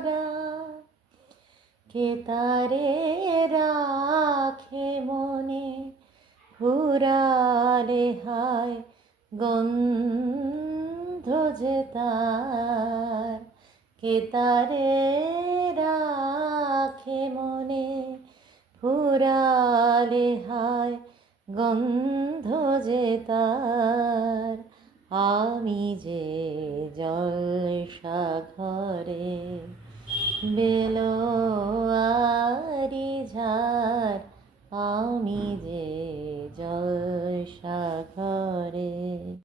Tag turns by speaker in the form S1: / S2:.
S1: করা। কে তারে রাখে মনে ফুরালে হায় গন্ধ যে তার। কে তারে রাখে মনে ফুরালে হায় গন্ধ যে তার। আমি যে জলসা ঘরে বেলোয়ারি ঝাড় আমি যে জল শাখা